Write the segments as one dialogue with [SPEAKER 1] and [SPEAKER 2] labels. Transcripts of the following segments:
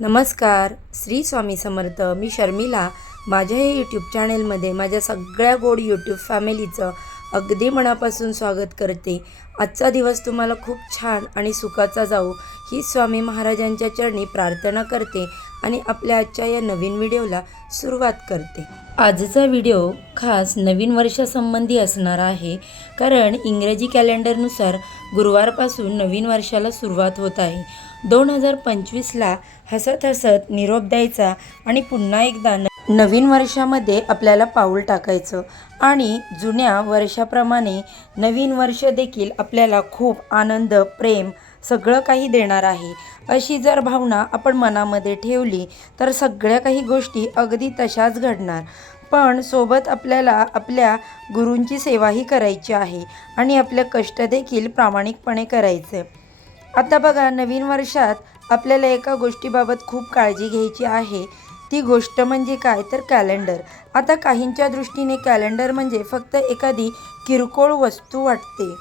[SPEAKER 1] नमस्कार श्री स्वामी समर्थ. मी शर्मिला. माझ्या हे यूट्यूब चॅनेलमध्ये माझ्या सगळ्या गोड यूट्यूब फॅमिलीचं अगदी मनापासून स्वागत करते. आजचा दिवस तुम्हाला खूप छान आणि सुखाचा जाऊ ही स्वामी महाराजांच्या चरणी प्रार्थना करते आणि आपल्या आजच्या या नवीन व्हिडिओला सुरुवात करते. आजचा व्हिडिओ खास नवीन वर्षासंबंधी असणार आहे कारण इंग्रजी कॅलेंडरनुसार गुरुवारपासून नवीन वर्षाला सुरुवात होत आहे. दोन हजार पंचवीसला हसत हसत निरोप द्यायचा आणि पुन्हा एकदा नवीन वर्षामध्ये आपल्याला पाऊल टाकायचं. आणि जुन्या वर्षाप्रमाणे नवीन वर्ष देखील आपल्याला खूप आनंद प्रेम सगळं काही देणार आहे. अशी जर भावना आपण मनामध्ये ठेवली तर सगळ्या काही गोष्टी अगदी तशाच घडणार. पण सोबत आपल्याला आपल्या गुरूंची सेवाही करायची आहे आणि आपले कष्ट देखील प्रामाणिकपणे करायचे आता बघा नवीन वर्षात आपल्याला एका गोष्टीबाबत खूप काळजी घ्यायची आहे. ती गोष्ट म्हणजे काय? तर कॅलेंडर. आता काहींच्या दृष्टीने कॅलेंडर म्हणजे फक्त एखादी किरकोळ वस्तू वाटते.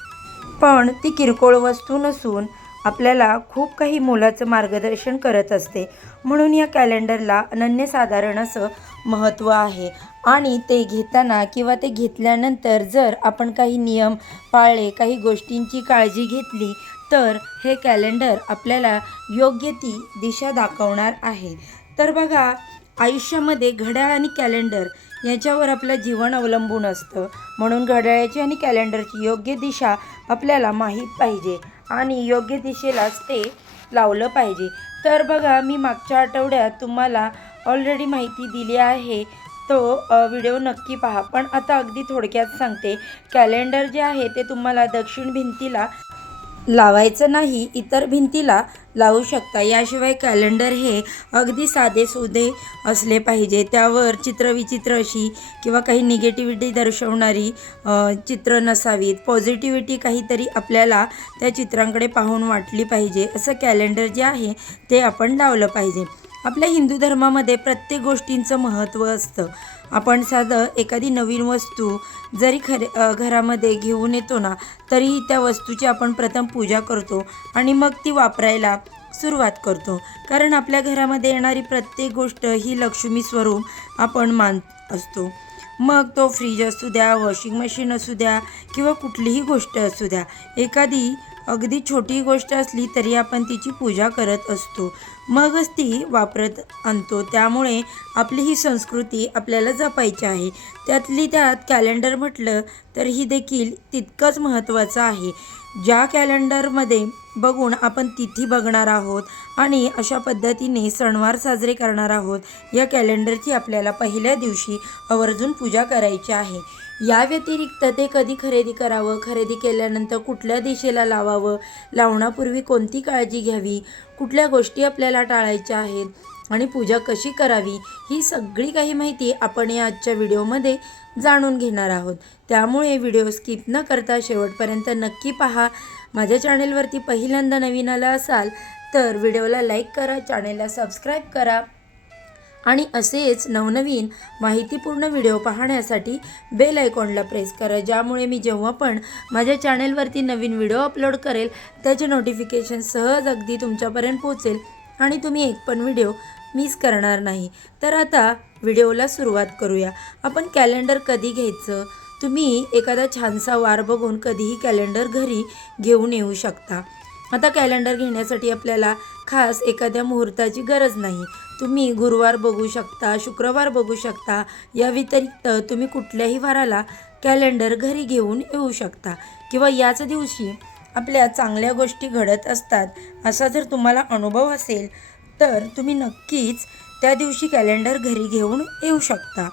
[SPEAKER 1] पण ती किरकोळ वस्तू नसून आपल्याला खूप काही मोलाचं मार्गदर्शन करत असते. म्हणून या कॅलेंडरला अनन्यसाधारण असं महत्त्व आहे. आणि ते घेताना किंवा ते घेतल्यानंतर जर आपण काही नियम पाळले काही गोष्टींची काळजी घेतली तर हे कॅलेंडर आपल्याला योग्य ती दिशा दाखवणार आहे. तर बघा आयुष्यामध्ये घड्याळ आणि कॅलेंडर याच्यावर आपलं जीवन अवलंबून असतं. म्हणून घड्याळाची आणि कॅलेंडरची योग्य दिशा आपल्याला माहीत पाहिजे आणि योग्य दिशेलाच ते लावलं पाहिजे. तर बघा मी मागच्या आठवड्यात तुम्हाला ऑलरेडी माहिती दिली आहे. तो व्हिडिओ नक्की पहा. पण आता अगदी थोडक्यात सांगते. कॅलेंडर जे आहे ते तुम्हाला दक्षिण भिंतीला लावायचं नाही इतर भिंतीला लावू शकता. याशिवाय कॅलेंडर हे अगदी साधेसुधे असले पाहिजे. त्यावर चित्रविचित्र अशी किंवा काही निगेटिव्हिटी दर्शवणारी चित्र नसावीत. पॉझिटिव्हिटी काहीतरी आपल्याला त्या चित्रांकडे पाहून वाटली पाहिजे. असं कॅलेंडर जे आहे ते आपण लावलं पाहिजे. आपल्या हिंदू धर्मामध्ये प्रत्येक गोष्टींचं महत्त्व असतं. आपण साधं एखादी नवीन वस्तू जरी खरे घरामध्ये घेऊन येतो ना तरीही त्या वस्तूची आपण प्रथम पूजा करतो आणि मग ती वापरायला सुरुवात करतो. कारण आपल्या घरामध्ये येणारी प्रत्येक गोष्ट ही लक्ष्मी स्वरूप आपण मान असतो. मग तो फ्रीज असू द्या वॉशिंग मशीन असू द्या किंवा कुठलीही गोष्ट असू द्या एखादी अगदी छोटी गोष्ट असली तरी आपण तिची पूजा करत असतो. मगच ती वापरत आणतो. त्यामुळे आपली ही संस्कृती आपल्याला जपायची आहे. त्यातली त्यात कॅलेंडर म्हटलं तर ही देखील तितकंच महत्त्वाचं आहे. ज्या कॅलेंडरमध्ये बघून आपण तिथी बघणार आहोत आणि अशा पद्धतीने सणवार साजरे करणार आहोत या कॅलेंडरची आपल्याला पहिल्या दिवशी आवर्जून पूजा करायची आहे. या व्यतिरिक्त ते कधी खरेदी करावं खरेदी केल्यानंतर कुठल्या दिशेला लावावं लावण्यापूर्वी कोणती काळजी घ्यावी कुठल्या गोष्टी आपल्याला टाळायच्या आहेत आणि पूजा कशी करावी ही सगळी काही माहिती आपण या आजच्या व्हिडिओमध्ये जाणून घेणार आहोत. त्यामुळे व्हिडिओ स्किप न करता शेवटपर्यंत नक्की पहा. माझ्या चॅनेलवरती पहिल्यांदा नवीन आला असाल तर व्हिडिओला लाईक करा चॅनेलला सबस्क्राईब करा. आणि असेच नवनवीन माहितीपूर्ण व्हिडिओ पाहण्यासाठी बेल आयकॉनला प्रेस करा ज्यामुळे मी जेव्हा पण माझ्या चॅनेलवरती नवीन व्हिडिओ अपलोड करेल त्याचे नोटिफिकेशन सहज अगदी तुमच्यापर्यंत पोहोचेल आणि तुम्ही एक पण व्हिडिओ मिस करणार नाही. तर आता व्हिडिओला सुरुवात करूया. आपण कॅलेंडर कधी घ्यायचं? तुम्ही एखादा छानसा वार बघून कधीही कॅलेंडर घरी घेऊन येऊ शकता. आता कॅलेंडर घेण्यासाठी आपल्याला खास एखाद्या मुहूर्ताची गरज नाही. तुम्ही गुरुवार बघू शकता शुक्रवार बघू शकता या व्यतिरिक्त तुम्ही कुठल्याही वाराला कॅलेंडर घरी घेऊन येऊ शकता. किंवा याच दिवशी आपल्या चांगल्या गोष्टी घडत असतात असा जर तुम्हाला अनुभव असेल तर तुम्ही नक्कीच त्या दिवशी कॅलेंडर घरी घेऊन येऊ शकता.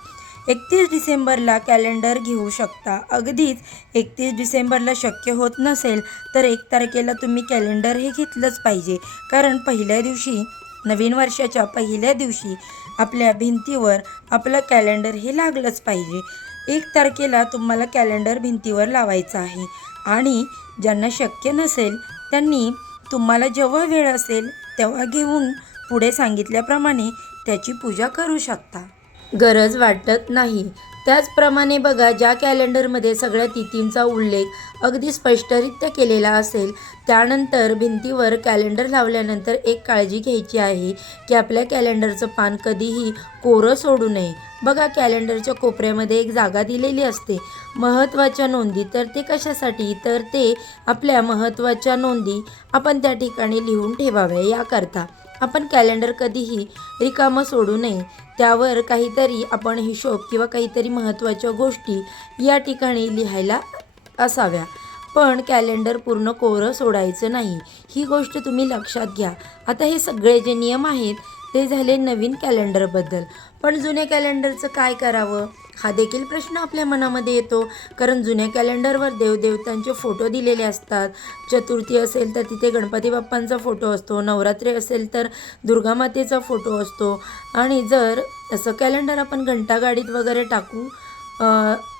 [SPEAKER 1] एकतीस डिसेंबरला कॅलेंडर घेऊ शकता. अगदीच एकतीस डिसेंबरला शक्य होत नसेल तर एक तारखेला तुम्ही कॅलेंडर हे घेतलंच पाहिजे. कारण पहिल्या दिवशी नवीन वर्षाच्या पहिल्या दिवशी आपल्या भिंतीवर आपलं कॅलेंडर हे लागलंच पाहिजे. एक तारखेला तुम्हाला कॅलेंडर भिंतीवर लावायचं आहे. आणि ज्यांना शक्य नसेल त्यांनी तुम्हाला जेव्हा वेळ असेल तेव्हा घेऊन पुढे सांगितल्याप्रमाणे त्याची पूजा करू शकता. गरज वाटत नाही. त्याचप्रमाणे बघा ज्या कॅलेंडरमध्ये सगळ्या तिथींचा उल्लेख अगदी स्पष्टरित्या केलेला असेल त्यानंतर भिंतीवर कॅलेंडर लावल्यानंतर एक काळजी घ्यायची आहे की आपल्या कॅलेंडरचं पान कधीही कोरं सोडू नये. बघा कॅलेंडरच्या कोपऱ्यामध्ये एक जागा दिलेली असते. महत्त्वाच्या नोंदी तर ते कशासाठी? तर ते आपल्या महत्त्वाच्या नोंदी आपण त्या ठिकाणी लिहून ठेवाव्या याकरता. आपण कॅलेंडर कधीही रिकामं सोडू नये. त्यावर काहीतरी आपण हिशोब किंवा काहीतरी महत्त्वाच्या गोष्टी या ठिकाणी लिहायला असाव्या. पण कॅलेंडर पूर्ण कोरं सोडायचं नाही. ही गोष्ट तुम्ही लक्षात घ्या. आता हे सगळे जे नियम आहेत ते झाले नवीन कॅलेंडरबद्दल पण जुन्या कॅलेंडरचं काय करावं? हा देखील प्रश्न आपल्या मनामध्ये येतो. कारण जुन्या कॅलेंडरवर देवदेवतांचे फोटो दिलेले असतात. चतुर्थी असेल तर तिथे गणपती बाप्पांचा फोटो असतो. नवरात्री असेल तर दुर्गामातेचा फोटो असतो. आणि जर असं कॅलेंडर आपण घंटागाडीत वगैरे टाकू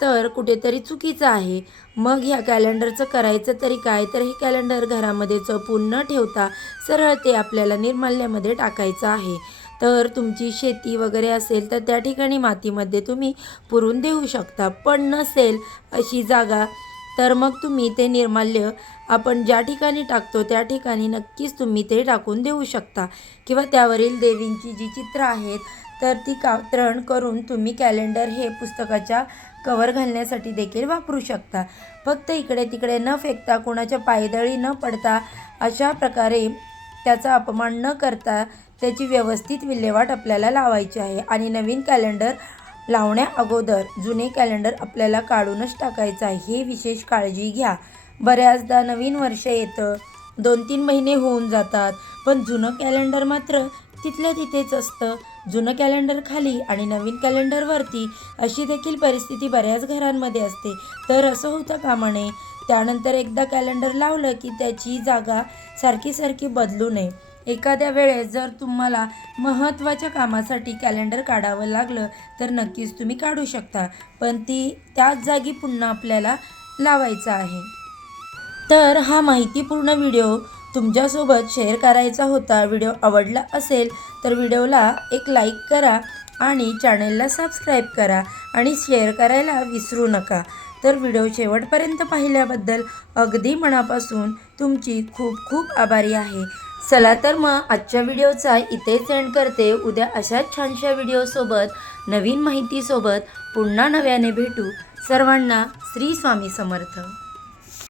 [SPEAKER 1] तर कुठेतरी चुकीचं आहे. मग ह्या कॅलेंडरचं करायचं तरी काय? तर हे कॅलेंडर घरामध्ये चपून न ठेवता सरळ ते आपल्याला निर्माल्यामध्ये टाकायचं आहे. तर तुमची शेती वगैरे असेल तर त्या ठिकाणी मातीमध्ये तुम्ही पुरून देऊ शकता. पण नसेल अशी जागा तर मग तुम्ही ते निर्माल्य आपण ज्या ठिकाणी टाकतो त्या ठिकाणी नक्कीच तुम्ही ते टाकून देऊ शकता. किंवा त्यावरील देवींची जी चित्र आहेत तर ती कात्रण करून तुम्ही कॅलेंडर हे पुस्तकाच्या कवर घालण्यासाठी देखील वापरू शकता. फक्त इकडे तिकडे न फेकता कोणाच्या पायदळी न पडता अशा प्रकारे त्याचा अपमान न करता त्याची व्यवस्थित विल्हेवाट आपल्याला लावायची आहे. आणि नवीन कॅलेंडर लावण्या अगोदर जुने कॅलेंडर आपल्याला काढूनच टाकायचं आहे. हे विशेष काळजी घ्या. बऱ्याचदा नवीन वर्ष येतं. दोन तीन महिने होऊन जातात. पण जुनं कॅलेंडर मात्र तिथल्या तिथेच असतं. जुनं कॅलेंडर खाली आणि नवीन कॅलेंडरवरती अशी देखील परिस्थिती बऱ्याच घरांमध्ये असते. तर असं होतं कामा नये त्यानंतर एकदा कॅलेंडर लावलं की त्याची जागा सारखी सारखी बदलू नये. एखाद्या वेळेस जर तुम्हाला महत्त्वाच्या कामासाठी कॅलेंडर काढावं लागलं तर नक्कीच तुम्ही काढू शकता. पण ती त्याच जागी पुन्हा आपल्याला लावायचं आहे. तर हा माहितीपूर्ण व्हिडिओ तुमच्यासोबत शेअर करायचा होता. व्हिडिओ आवडला असेल तर व्हिडिओला एक लाईक करा आणि चॅनलला सबस्क्राईब करा आणि शेअर करायला विसरू नका. तर व्हिडिओ शेवटपर्यंत पाहिल्याबद्दल अगदी मनापासून तुमची खूप खूप आभारी आहे. चला तर मग आजच्या व्हिडिओचा इथेच एंड करते. उद्या अशाच छानशा व्हिडिओसोबत नवीन माहितीसोबत पुन्हा नव्याने भेटू. सर्वांना श्री स्वामी समर्थ.